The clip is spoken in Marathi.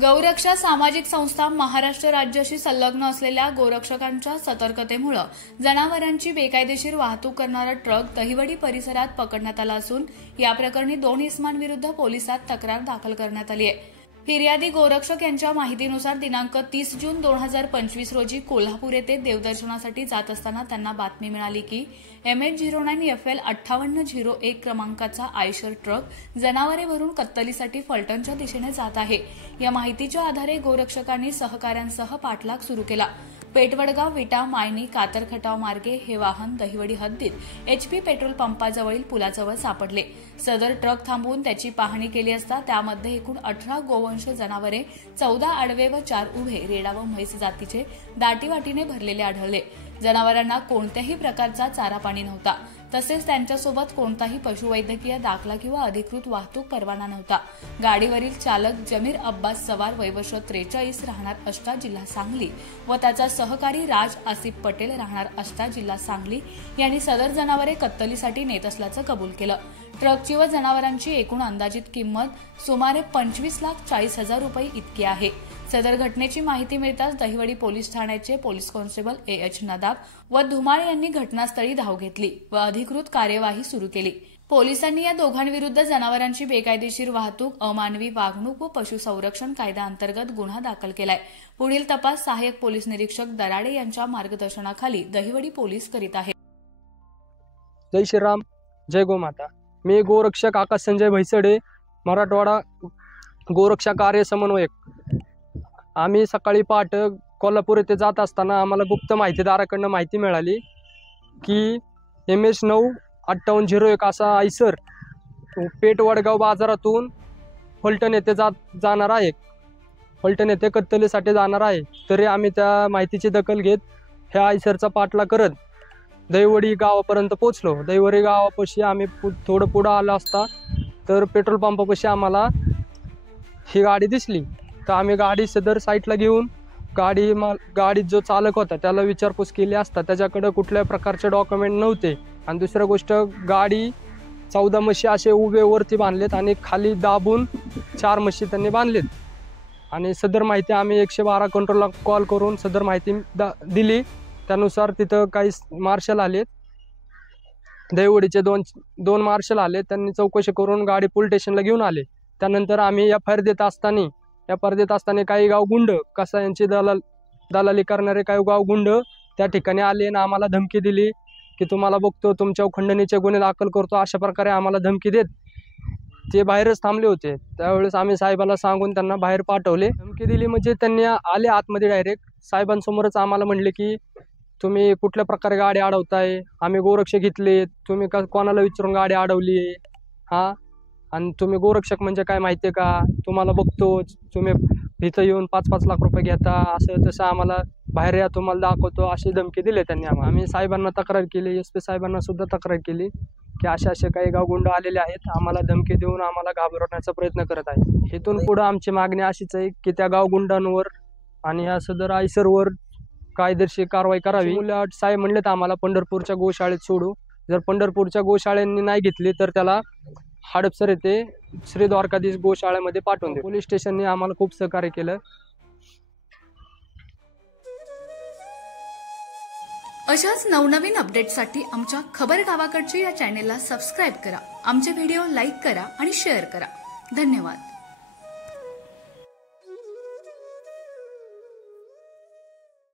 गौरक्षा सामाजिक संस्था महाराष्ट्र राज्याशी संलग्न असलेल्या गोरक्षकांच्या सतर्कतेमुळे जनावरांची बेकायदेशीर वाहतूक करणारा ट्रक दहिवडी परिसरात पकडण्यात आला असून या प्रकरणी 2 इसमांविरुद्ध पोलिसात तक्रार दाखल करण्यात आली आहे। फिर्यादी गोरक्षक यांच्या माहितीनुसार दिनांक 30 जून 2025 रोजी कोल्हापूर येथे देवदर्शनासाठी जात असताना त्यांना बातमी मिळाली की MH09FL 5801 क्रमांकाचा आयशर ट्रक जनावरे भरून कत्तलीसाठी फलटणच्या दिशेने जात आहे। या माहितीच्या आधारे गोरक्षकांनी सहकाऱ्यांसह पाठलाग सुरू केला। पेटवडगाव, विटा, मायनी, कातरखटाव मार्गे हे वाहन दहिवडी हद्दीत HP पेट्रोल पंपाजवळील पुलाजवळ सापडले। सदर ट्रक थांबवून त्याची पाहणी केली असता त्यामध्ये एकूण 18 गोवंश जनावरे, 14 आडवे व 4 उभे रेडा व म्हैस जातीचे दाटीवाटीने भरलेले आढळले। जनावरांना कोणत्याही प्रकारचा चारा पाणी नव्हता, तसेच त्यांच्यासोबत कोणताही पशुवैद्यकीय दाखला किंवा अधिकृत वाहतूक परवाना नव्हता। गाडीवरील चालक जमीर अब्बास सवार वय वर्ष 43 राहणार अष्टा जिल्हा सांगली व त्याचा सहकारी राज आसिफ पटेल राहणार अष्टा जिल्हा सांगली यांनी सदर जनावरे कत्तलीसाठी नेत असल्याचं कबूल केलं। ट्रकची व जनावरांची एकूण अंदाजित किंमत सुमारे 25,40,000 रुपये इतकी आहे। सदर घटनेची माहिती मिळताच दहिवडी पोलीस ठाण्याचे पोलीस कॉन्स्टेबल AH नदाब व धुमाळ यांनी घटनास्थळी धाव घेतली व अधिकृत कार्यवाही सुरू केली। पोलिसांनी या दोघांविरुद्ध जनावरांची बेकायदेशीर वाहतूक, अमानवी वागणूक व पशुसंरक्षण कायद्याअंतर्गत गुन्हा दाखल केलाय। पुढील तपास सहाय्यक पोलीस निरीक्षक दराडे यांच्या मार्गदर्शनाखाली दहिवडी पोलीस करीत आहेत। जय श्रीराम, जय गोमाता। मी गोरक्षक आकाश संजय भैसडे, मराठवाडा गोरक्षा कार्य समन्वयक। आम्ही सकाळी पहाटे कोल्हापूर येथे जात असताना आम्हाला गुप्त माहितीदाराकडून माहिती मिळाली की MH095801 असा आयसर पेटवडगाव बाजारातून फलटण येथे जाणार आहे, फलटण येथे कत्तलीसाठी जाणार आहे। तरी आम्ही त्या माहितीची दखल घेत ह्या आयसरचा पाठलाग करत दहिवडी गावापर्यंत पोहोचलो। दहिवडी गावापाशी आम्ही थोडं पुढे आलो असता तर पेट्रोल पंपापाशी आम्हाला ही गाडी दिसली। तर आम्ही गाडी सदर साईडला घेऊन गाडीत जो चालक होता त्याला विचारपूस केली असता त्याच्याकडे कुठल्याही प्रकारचे डॉक्युमेंट नव्हते। आणि दुसरी गोष्ट, गाडी 14 म्हशी असे उभे वरती बांधलेत आणि खाली दाबून 4 म्हशी त्यांनी बांधलेत। आणि सदर माहिती आम्ही 112 कंट्रोलला कॉल करून सदर माहिती दिली। त्यानुसार तिथं काही मार्शल आलेत, दहिवडीचे दोन मार्शल आले। त्यांनी चौकशी करून गाडी पोलीस स्टेशनला घेऊन आले। त्यानंतर आम्ही FIR देत असताना काही गाव गुंड कसा यांची दलाली करणारे काही गाव गुंड त्या ठिकाणी आले आणि आम्हाला धमकी दिली की तुम्हाला बघतो, तुमच्यावर खंडणीचे गुन्हे दाखल करतो, अशा प्रकारे आम्हाला धमकी देत ते बाहेरच थांबले होते। त्यावेळेस आम्ही साहेबाला सांगून त्यांना बाहेर पाठवले। धमकी दिली म्हणजे त्यांनी आले आतमध्ये डायरेक्ट साहेबांसमोरच आम्हाला म्हणले की तुम्ही कुठल्या प्रकारे गाडी अडवताय, आम्ही गोरक्षक घेतले, तुम्ही कोणाला विचारून गाडी अडवली हा, आणि तुम्ही गोरक्षक म्हणजे काय माहिती आहे का, तुम्हाला बघतो तुम्ही इथं येऊन 5-5 लाख रुपये घेता, असं तसं आम्हाला बाहेर या, तुम्हाला दाखवतो, अशी धमकी दिली त्यांनी आम्हाला। आम्ही साहेबांना तक्रार केली, SP साहेबांना सुद्धा तक्रार केली की असे काही गावगुंड आलेले आहेत, आम्हाला धमकी देऊन आम्हाला घाबरवण्याचा प्रयत्न करत आहे। इथून पुढे आमची मागणी अशीच आहे की त्या गावगुंडांवर आणि ह्या सदर आयसरवर कायदेशीर कारवाई करावी। साहेब म्हणलेत आम्हाला पंढरपूरच्या गोशाळेत सोडू, जर पंढरपूरच्या गोशाळेंनी नाही घेतली तर त्याला हडपसर येथे श्री द्वारकाधीश गोशाळेमध्ये पाठवून दे। पोलीस स्टेशनने आम्हाला खूप सहकार्य केलं। अशाच नवनवीन अपडेट्ससाठी आमच्या खबर गावाकडची या चॅनेलला सबस्क्राईब करा, आमचे व्हिडिओ लाईक करा आणि शेअर करा। धन्यवाद।